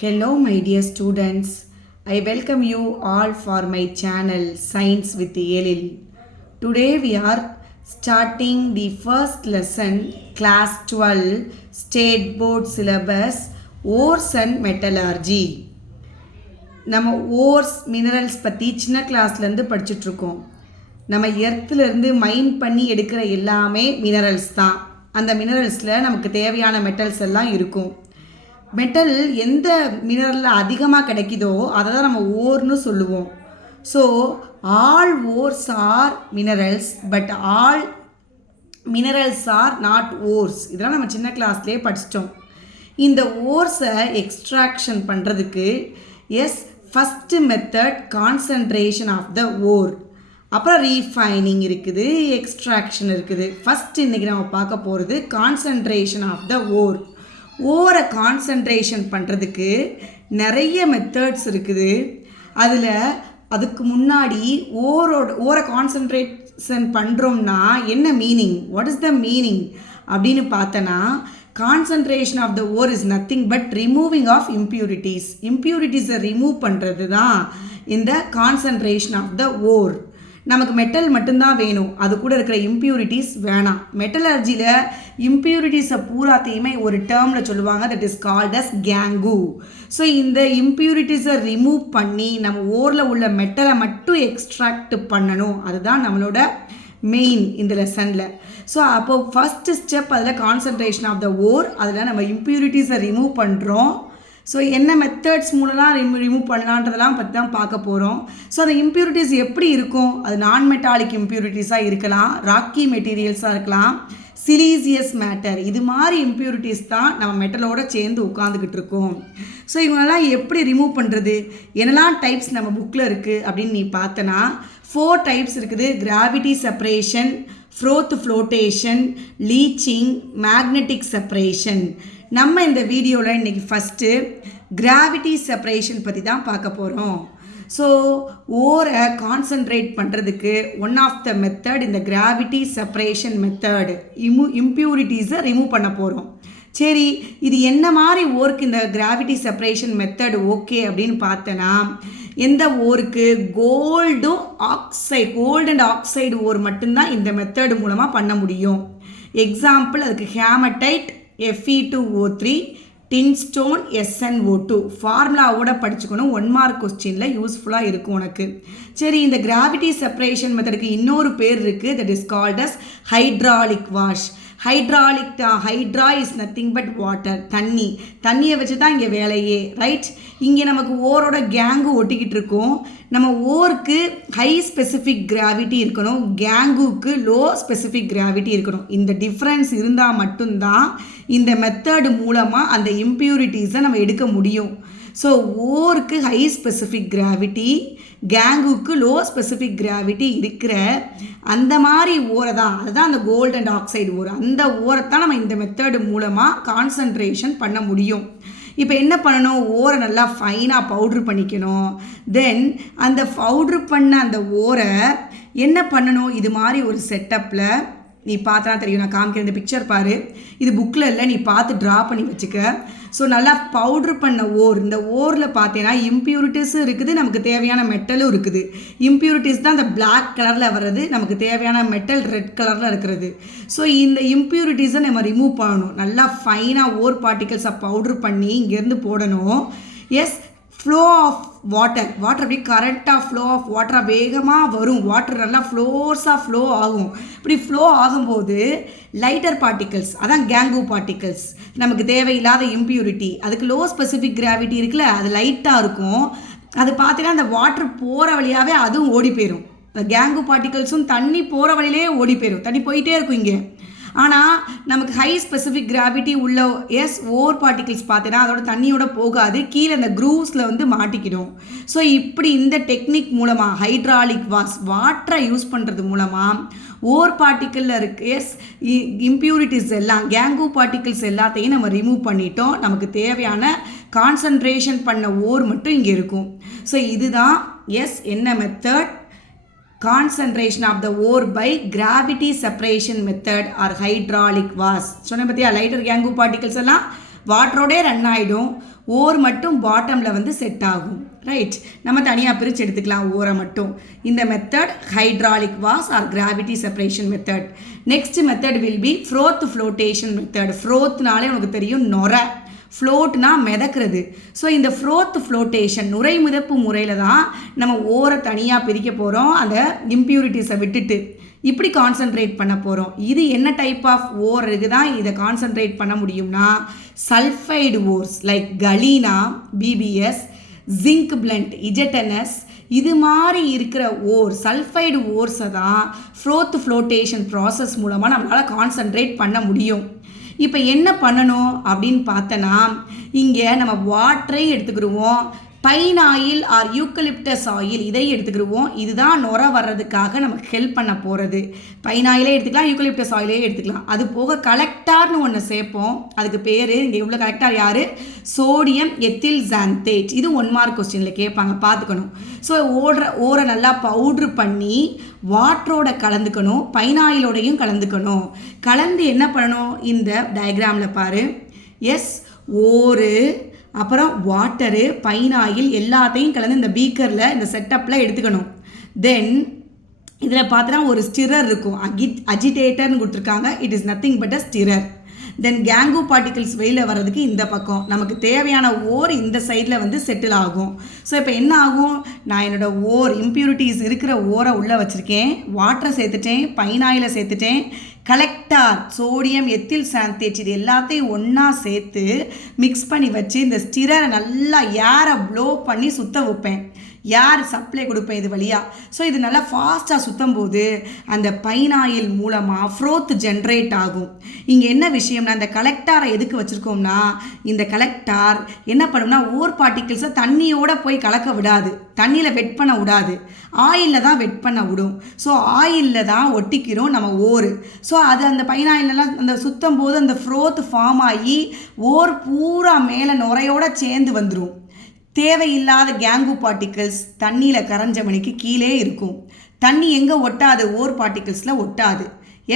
Hello, my dear students. I welcome you all for my channel Science with Elil. Today we are starting the first lesson, class 12, State Board syllabus, Ores and Metallurgy. நம்ம ores minerals பற்றி சின்ன கிளாஸ்லேருந்து படிச்சுட்ருக்கோம். நம்ம எர்த்துலேருந்து மைன் பண்ணி எடுக்கிற எல்லாமே minerals தான். அந்த மினரல்ஸில் நமக்கு தேவையான மெட்டல்ஸ் எல்லாம் இருக்கும். மெட்டல் எந்த மினரலில் அதிகமாக கிடைக்குதோ அதை தான் நம்ம ஓர்னு சொல்லுவோம். So all ores are minerals but all minerals are not ores. இதெல்லாம் நம்ம சின்ன கிளாஸ்லேயே படிச்சிட்டோம். இந்த ஓர்ஸை எக்ஸ்ட்ராக்ஷன் பண்ணுறதுக்கு first method concentration of the ore, அப்புறம் ரீஃபைனிங் இருக்குது, எக்ஸ்ட்ராக்ஷன் இருக்குது. ஃபஸ்ட்டு இன்றைக்கி நம்ம பார்க்க போகிறது கான்சன்ட்ரேஷன் ஆஃப் த ஓர். ஓரை கான்சன்ட்ரேஷன் பண்ணுறதுக்கு நிறைய மெத்தட்ஸ் இருக்குது. அதுக்கு முன்னாடி ஓரை கான்சன்ட்ரேஷன் பண்ணுறோம்னா என்ன meaning, what is the meaning அப்படின்னு பார்த்தோன்னா, concentration of the ore is nothing but removing of இம்ப்யூரிட்டிஸை ரிமூவ் பண்ணுறது தான் இந்த கான்சன்ட்ரேஷன் ஆஃப் த ஓர். நமக்கு மெட்டல் மட்டும்தான் வேணும், அது கூட இருக்கிற இம்ப்யூரிட்டிஸ் வேணாம். மெட்டலர்ஜியில் இம்ப்யூரிட்டிஸை பூராத்தையுமே ஒரு டேர்மில் சொல்லுவாங்க, that is called as gangue. So இந்த இம்ப்யூரிட்டிஸை ரிமூவ் பண்ணி நம்ம ஓரில் உள்ள மெட்டலை மட்டும் எக்ஸ்ட்ராக்ட் பண்ணணும். அதுதான் நம்மளோட மெயின் இந்த லெசனில். ஸோ அப்போது ஃபஸ்ட்டு ஸ்டெப் அதில் கான்சன்ட்ரேஷன் ஆஃப் த ஓர், அதில் நம்ம இம்ப்யூரிட்டிஸை ரிமூவ் பண்ணுறோம். ஸோ என்ன மெத்தட்ஸ் மூலம்லாம் ரிமூவ் பண்ணலான்றதெல்லாம் பற்றி தான் பார்க்க போகிறோம். ஸோ அந்த இம்ப்யூரிட்டிஸ் எப்படி இருக்கும், அது நான் மெட்டாலிக் இம்ப்யூரிட்டிஸாக இருக்கலாம், ராக்கி மெட்டீரியல்ஸாக இருக்கலாம், சிலீசியஸ் மேட்டர், இது மாதிரி இம்ப்யூரிட்டிஸ் தான் நம்ம மெட்டலோடு சேர்ந்து உட்காந்துக்கிட்டு இருக்கோம். ஸோ இவங்களெல்லாம் எப்படி ரிமூவ் பண்ணுறது, என்னெல்லாம் டைப்ஸ் நம்ம புக்கில் இருக்குது அப்படின்னு நீ பார்த்தனா 4 டைப்ஸ் இருக்குது. Gravity separation, flotation, leaching, magnetic separation. நம்ம இந்த வீடியோவில் இன்றைக்கி ஃபஸ்ட்டு கிராவிட்டி செப்பரேஷன் பற்றி தான் பார்க்க போகிறோம். ஸோ ஓரை கான்சன்ட்ரேட் பண்ணுறதுக்கு ஒன் ஆஃப் த மெத்தட் இந்த கிராவிட்டி செப்பரேஷன் மெத்தட், இம்ப்யூரிட்டிஸை ரிமூவ் பண்ண போகிறோம். சரி, இது என்ன மாதிரி ஓருக்கு இந்த கிராவிட்டி செப்பரேஷன் மெத்தட் ஓகே அப்படின்னு பார்த்தேன்னா, எந்த ஓருக்கு கோல்டு அண்ட் ஆக்சைடு ஓர் மட்டும்தான் இந்த மெத்தட் மூலமாக பண்ண முடியும். எக்ஸாம்பிள் அதுக்கு ஹேமடைட் Fe2O3, டின்ஸ்டோன் SnO2. ஃபார்முலாவோட படிச்சுக்கணும், 1 மார்க் கொஸ்டினில் யூஸ்ஃபுல்லாக இருக்கும் உனக்கு. சரி, இந்த கிராவிட்டி செப்பரேஷன் மெத்தடுக்கு இன்னொரு பேர் இருக்குது, that is called as hydraulic wash. Hydra is nothing but water, தண்ணியை வச்சு தான் இங்கே வேலையே, ரைட்? இங்கே நமக்கு ஓரோட கேங்கு ஒட்டிக்கிட்டு இருக்கோம். நம்ம ஓருக்கு ஹை ஸ்பெசிஃபிக் கிராவிட்டி இருக்கணும், கேங்குக்கு லோ ஸ்பெசிஃபிக் கிராவிட்டி இருக்கணும். இந்த டிஃப்ரென்ஸ் இருந்தால் மட்டும்தான் இந்த மெத்தடு மூலமாக அந்த இம்ப்யூரிட்டிஸை நம்ம எடுக்க முடியும். ஸோ ஓருக்கு ஹை ஸ்பெசிஃபிக் கிராவிட்டி, கேங்குக்கு லோ ஸ்பெசிஃபிக் கிராவிட்டி இருக்கிற அந்த மாதிரி ஓரை தான், அதுதான் அந்த கோல்டு அண்ட் ஆக்சைடு ஓர். அந்த ஓரைத்தான் நம்ம இந்த மெத்தடு மூலமாக கான்சன்ட்ரேஷன் பண்ண முடியும். இப்போ என்ன பண்ணணும், ஓரை நல்லா ஃபைனாக பவுட்ரு பண்ணிக்கணும். தென் அந்த பவுட்ரு பண்ண அந்த ஓரை என்ன பண்ணணும், இது மாதிரி ஒரு செட்டப்பில் நீ பார்த்தா தெரியும், நான் காமிக்கிற இந்த பிக்சர் பாரு, இது புக்கில் இல்லை, நீ பார்த்து ட்ரா பண்ணி வச்சுக்க. ஸோ நல்லா பவுட்ரு பண்ண ஓர், இந்த ஓரில் பார்த்தீங்கன்னா இம்ப்யூரிட்டிஸும் இருக்குது, நமக்கு தேவையான மெட்டலும் இருக்குது. இம்ப்யூரிட்டிஸ் தான் அந்த பிளாக் கலரில் வர்றது, நமக்கு தேவையான மெட்டல் ரெட் கலரில் இருக்கிறது. ஸோ இந்த இம்ப்யூரிட்டிஸை நம்ம ரிமூவ் பண்ணணும். நல்லா ஃபைனாக ஓர் பார்ட்டிகல்ஸை பவுட்ரு பண்ணி இங்கேருந்து போடணும். ஃப்ளோ ஆஃப் வாட்டர் அப்படியே கரண்ட்டாக ஃப்ளோ ஆஃப் வாட்டராக வேகமாக வரும், வாட்டர் நல்லா ஃப்ளோர்ஸாக ஃப்ளோ ஆகும். இப்படி ஃப்ளோ ஆகும்போது லைட்டர் பார்ட்டிகல்ஸ், அதான் கேங்கு பார்ட்டிகல்ஸ், நமக்கு தேவையில்லாத இம்ப்யூரிட்டி, அதுக்கு லோ ஸ்பெசிஃபிக் கிராவிட்டி இருக்குல்ல, அது லைட்டாக இருக்கும். அது பார்த்தீங்கன்னா அந்த வாட்டர் போகிற வழியாகவே அதுவும் ஓடி போயிடும். இந்த கேங்கு பார்ட்டிகல்ஸும் தண்ணி போகிற வழியிலே ஓடி போயிடும், தண்ணி போயிட்டே இருக்கும் இங்கே. ஆனால் நமக்கு ஹை ஸ்பெசிஃபிக் கிராவிட்டி உள்ள ஓர் பார்ட்டிகிள்ஸ் பார்த்தீங்கன்னா அதோட தண்ணியோட போகாது, கீழே அந்த க்ரூவ்ஸில் மாட்டிக்கிடும். ஸோ இப்படி இந்த டெக்னிக் மூலமாக ஹைட்ராலிக் வாட்டரை யூஸ் பண்ணுறது மூலமாக ஓர் பார்ட்டிக்கிளில் இருக்க இம்ப்யூரிட்டிஸ் எல்லாம், கேங்கு பார்ட்டிகிள்ஸ் எல்லாத்தையும் நம்ம ரிமூவ் பண்ணிட்டோம். நமக்கு தேவையான கான்சன்ட்ரேஷன் பண்ண ஓர் மட்டும் இங்கே இருக்கும். ஸோ இதுதான் என்ன method, concentration of the ore by gravity separation method or hydraulic wash. சொன்ன பத்தியா லைட்டர் கேங்கு பார்ட்டிகல்ஸ் எல்லாம் வாட்டரோடே ரன் ஆகிடும். ஓர் மட்டும் பாட்டமில் வந்து செட் ஆகும். ரைட், நம்ம தனியாக பிரித்து எடுத்துக்கலாம் ஓரை மட்டும். இந்த method hydraulic wash or gravity separation method. Next method will be froth flotation method. ஃப்ரோத்னாலே உனக்கு தெரியும் நொரை, ஃப்ளோட்னா மிதக்கிறது. ஸோ இந்த ஃப்ரோத் ஃப்ளோட்டேஷன் நுரை மிதப்பு முறையில் தான் நம்ம ஓரை தனியாக பிரிக்க போகிறோம், அந்த இம்ப்யூரிட்டிஸை விட்டுட்டு இப்படி கான்சன்ட்ரேட் பண்ண போகிறோம். இது என்ன டைப் ஆஃப் ஓருக்கு தான் இதை கான்சன்ட்ரேட் பண்ண முடியும்னா sulphide ores like galena, PBS, zinc blende, இஜெட்டனஸ், இது மாதிரி இருக்கிற ஓர் சல்ஃபைடு ஓர்ஸை தான் ஃப்ரோத் ஃப்ளோட்டேஷன் ப்ராசஸ் மூலமாக நம்மளால் கான்சன்ட்ரேட் பண்ண முடியும். இப்போ என்ன பண்ணணும் அப்படின்னு பார்த்தோன்னா, இங்கே நம்ம வாட்டரை எடுத்துக்கிடுவோம், pine oil or eucalyptus oil இதை எடுத்துக்கிடுவோம். இதுதான் நுர வர்றதுக்காக நமக்கு ஹெல்ப் பண்ண போகிறது. பைன் ஆயிலே எடுத்துக்கலாம், யூக்கலிப்டஸ் ஆயிலே எடுத்துக்கலாம். அது போக கலெக்டார்னு ஒன்று சேர்ப்போம். அதுக்கு பேர் இங்கே உள்ள கலெக்டார் யார்? Sodium ethyl xanthate. இது 1 மார்க் கொஸ்டினில் கேட்பாங்க, பார்த்துக்கணும். ஸோ ஓரை நல்லா பவுட்ரு பண்ணி வாட்டரோட கலந்துக்கணும், பைன் ஆயிலோடையும் கலந்துக்கணும். கலந்து என்ன பண்ணணும்? இந்த டயக்ராமில் பாரு. எஸ், ஓரு, அப்புறம் வாட்டரு, பைன் ஆயில் எல்லாத்தையும் கலந்து இந்த பீக்கரில் இந்த செட்டப்பில் எடுத்துக்கணும். தென் இதில் பார்த்தோன்னா ஒரு ஸ்டிரர் இருக்கும், அஜிடேட்டர்னு கொடுத்துருக்காங்க. It is nothing but a stirrer. Then gangue particles வெளியில் வர்றதுக்கு இந்த பக்கம் நமக்கு தேவையான ஓர் இந்த சைடில் வந்து செட்டில் ஆகும். ஸோ இப்போ என்ன ஆகும்? நான் என்னோடய ஓர் இம்ப்யூரிட்டிஸ் இருக்கிற ஓரை உள்ளே வச்சுருக்கேன், வாட்டரை சேர்த்துட்டேன், பைன் ஆயிலை சேர்த்துட்டேன், கலெக்டார் சோடியம் எத்தில் சாந்தேட் இது எல்லாத்தையும் ஒன்றா சேர்த்து மிக்ஸ் பண்ணி வச்சு இந்த ஸ்டிரரை நல்லா ஏரை ப்ளோ பண்ணி சுத்த வைப்பேன். ஏர் சப்ளை கொடுப்பேன் இது வழியாக. ஸோ இது நல்லா ஃபாஸ்ட்டாக சுற்றும் போது அந்த பைன் ஆயில் மூலமாக ஃப்ரோத் ஜென்ரேட் ஆகும். இங்கே என்ன விஷயம்னா, இந்த கலெக்டாரை எதுக்கு வச்சுருக்கோம்னா, இந்த கலெக்டார் என்ன பண்ணும்னா ஓர் பார்ட்டிகிள்ஸை தண்ணியோடு போய் கலக்க விடாது, தண்ணியில் வெட் பண்ண விடாது, ஆயிலில் தான் வெட் பண்ண விடும். ஸோ ஆயிலில் தான் ஒட்டிக்கிறோம் நம்ம ஓர். ஸோ அது அந்த பைன் ஆயிலெலாம் அந்த சுற்றும் போது அந்த ஃப்ரோத் ஃபார்ம் ஆகி ஓர் பூரா மேலே நுரையோடு சேர்ந்து வந்துடும். தேவையில்லாத கேங்கோ பார்ட்டிகிள்ஸ் தண்ணியில் கரைஞ்ச மணிக்கு கீழே இருக்கும். தண்ணி எங்கே ஒட்டாது? ஓர் பார்ட்டிகிள்ஸில் ஒட்டாது.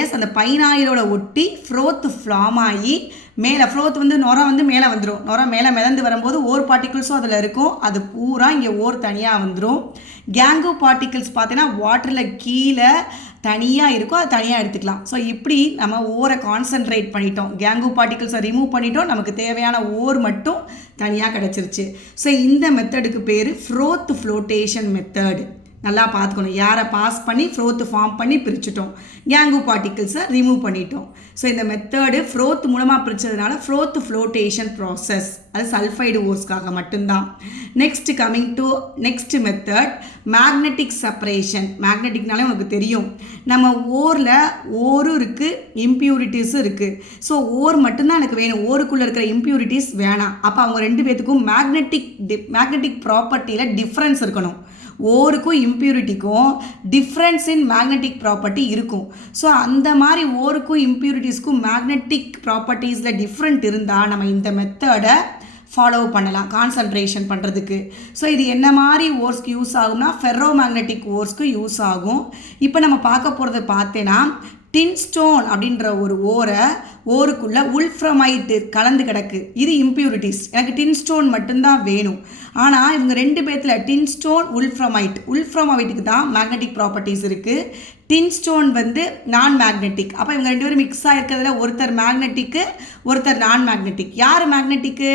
எஸ், அந்த பைன் ஆயிலோட ஒட்டி ஃப்ரோத் ஃபார்ம் ஆகி மேலே ஃப்ரோத் வந்து நுரை வந்து மேலே வந்துடும். நுரை மேலே மிதந்து வரும்போது ஓர் பார்ட்டிகிள்ஸும் அதில் இருக்கும், அது பூரா இங்கே ஓர் தனியாக வந்துடும். கேங்கோ பார்ட்டிகிள்ஸ் பார்த்தீங்கன்னா வாட்டரில் கீழே தனியாக இருக்கும், அது தனியாக எடுத்துக்கலாம். ஸோ இப்படி நம்ம ஓரை கான்சன்ட்ரேட் பண்ணிட்டோம், கேங்கோ பார்ட்டிகிள்ஸை ரிமூவ் பண்ணிட்டோம், நமக்கு தேவையான ஓர் மட்டும் தனியாக கிடச்சிருச்சு. ஸோ இந்த மெத்தடுக்கு பேர் ஃப்ரோத் ஃப்ளோட்டேஷன் மெத்தட். நல்லா பார்த்துக்கணும், யாரை பாஸ் பண்ணி ஃப்ரோத்து ஃபார்ம் பண்ணி பிரிச்சுட்டோம், கேங்கோ பார்ட்டிகிள்ஸை ரிமூவ் பண்ணிட்டோம். ஸோ இந்த மெத்தடு ஃப்ரோத் மூலமாக பிரித்ததுனால ஃப்ரோத் ஃப்ளோட்டேஷன் ப்ராசஸ், அது சல்ஃபைடு ஓர்ஸ்க்காக மட்டும்தான். Next coming to next method magnetic separation. மேக்னெட்டிக்னாலே உனக்கு தெரியும், நம்ம ஓரில் ஓரும் இருக்குது, இம்ப்யூரிட்டிஸும் இருக்குது. ஸோ ஓர் மட்டும்தான் எனக்கு வேணும், ஓருக்குள்ளே இருக்கிற இம்ப்யூரிட்டிஸ் வேணாம். அப்போ அவங்க ரெண்டு பேர்த்துக்கும் மேக்னெட்டிக் ப்ராப்பர்ட்டியில் டிஃப்ரென்ஸ் இருக்கணும். ஓருக்கும் இம்ப்யூரிட்டிக்கும் டிஃப்ரென்ஸ் இன் மேக்னெட்டிக் ப்ராப்பர்ட்டி இருக்கும். ஸோ அந்த மாதிரி ஓருக்கும் இம்ப்யூரிட்டிஸ்க்கும் மேக்னெட்டிக் ப்ராப்பர்ட்டிஸில் டிஃப்ரெண்ட் இருந்தால் நம்ம இந்த மெத்தடை ஃபாலோ பண்ணலாம் கான்சன்ட்ரேஷன் பண்ணுறதுக்கு. ஸோ இது என்ன மாதிரி ஓர்ஸ்க்கு யூஸ் ஆகும்னா ஃபெர்ரோ மேக்னெட்டிக் ஓர்ஸ்க்கு யூஸ் ஆகும். இப்போ நம்ம பார்க்க போகிறத பார்த்தேன்னா டின்ஸ்டோன் அப்படின்ற ஒரு ஓருக்குள்ளே உல்ஃப்ரமைட்டு கலந்து கிடக்கு, இது இம்ப்யூரிட்டிஸ். எனக்கு டின்ஸ்டோன் மட்டும்தான் வேணும். ஆனால் இவங்க ரெண்டு பேர்த்தில் டின்ஸ்டோன், உல்ஃப்ரமைட்டுக்கு தான் மேக்னெட்டிக் ப்ராப்பர்ட்டிஸ் இருக்குது. டின்ஸ்டோன் வந்து நான் மேக்னெட்டிக். அப்போ இவங்க ரெண்டு பேரும் மிக்ஸ் ஆகிருக்கிறதுல ஒருத்தர் மேக்னெட்டிக்கு, ஒருத்தர் நான் மேக்னெட்டிக். யார் மேக்னெட்டிக்கு?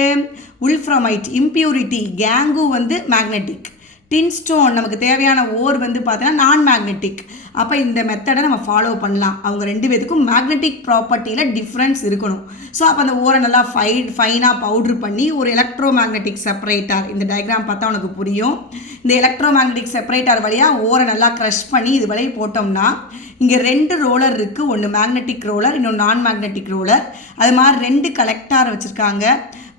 உல்ஃப்ரமைட். இம்ப்யூரிட்டி கேங்கோ வந்து மேக்னெட்டிக். டின்ஸ்டோன் நமக்கு தேவையான ஓர் வந்து பார்த்தீங்கன்னா நான் மேக்னெட்டிக். அப்போ இந்த மெத்தடை நம்ம ஃபாலோ பண்ணலாம். அவங்க ரெண்டு பேத்துக்கும் மேக்னெட்டிக் ப்ராப்பர்ட்டியில் டிஃப்ரென்ஸ் இருக்கணும். ஸோ அப்போ அந்த ஓரை நல்லா ஃபைனாக பவுட்ரு பண்ணி ஒரு எலக்ட்ரோ மேக்னெட்டிக் செப்பரேட்டர், இந்த டயக்ராம் பார்த்தா உனக்கு புரியும். இந்த எலக்ட்ரோ மேக்னெட்டிக் செப்பரேட்டர் வழியாக ஓரை நல்லா க்ரஷ் பண்ணி இது வழியை போட்டோம்னா இங்கே 2 ரோலர் இருக்குது, ஒன்று மேக்னெட்டிக் ரோலர், இன்னொன்று நான் மேக்னெட்டிக் ரோலர். அது மாதிரி 2 கலெக்டார் வச்சுருக்காங்க.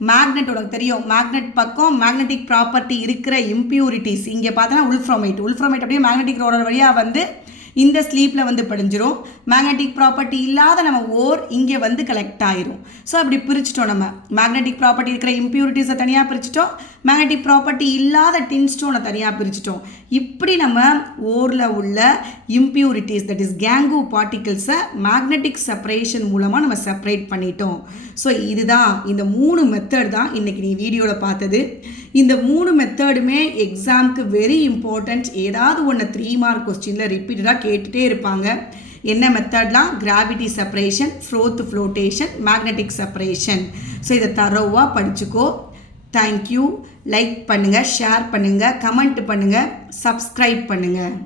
மேக்னெட் உனக்கு தெரியும், மேக்னெட் பக்கம் மேக்னெட்டிக் ப்ராப்பர்ட்டி இருக்கிற இம்ப்யூரிட்டிஸ் இங்கே பார்த்தோன்னா உல்ஃப்ரமைட் அப்படியே மேக்னெட்டிக் ரோலர் வழியாக வந்து இந்த ஸ்லீப்பில் வந்து படிஞ்சிரும். மேக்னெட்டிக் ப்ராப்பர்ட்டி இல்லாத நம்ம ஓர் இங்கே வந்து கலெக்ட் ஆயிரும். ஸோ அப்படி பிரிச்சிட்டோம். நம்ம மேக்னெட்டிக் ப்ராப்பர்ட்டி இருக்கிற இம்ப்யூரிட்டிஸை தனியாக பிரிச்சிட்டோம், மேக்னெட்டிக் ப்ராப்பர்ட்டி இல்லாத டின் ஸ்டோனை தனியாக பிரிச்சிட்டோம். இப்படி நம்ம ஓரில் உள்ள இம்ப்யூரிட்டிஸ் தட் இஸ் கேங்கு பார்ட்டிகிள்ஸை மேக்னெட்டிக் செப்பரேஷன் மூலமாக நம்ம செப்பரேட் பண்ணிட்டோம். ஸோ இதுதான் இந்த 3 மெத்தட் தான் இன்றைக்கி நீ வீடியோவில் பார்த்தது. இந்த 3 மெத்தடுமே எக்ஸாமுக்கு வெரி இம்பார்ட்டண்ட். ஏதாவது ஒன்று 3 மார்க் கொஸ்டினில் ரிப்பீட்டடாக கேட்டுகிட்டே இருப்பாங்க. என்ன மெத்தட்லாம்? Gravity separation, froth flotation, magnetic separation. So இதை தரோவாக படிச்சுக்கோ. தேங்க்யூ. லைக் பண்ணுங்கள், ஷேர் பண்ணுங்கள், கமெண்ட் பண்ணுங்கள், சப்ஸ்கிரைப் பண்ணுங்கள்.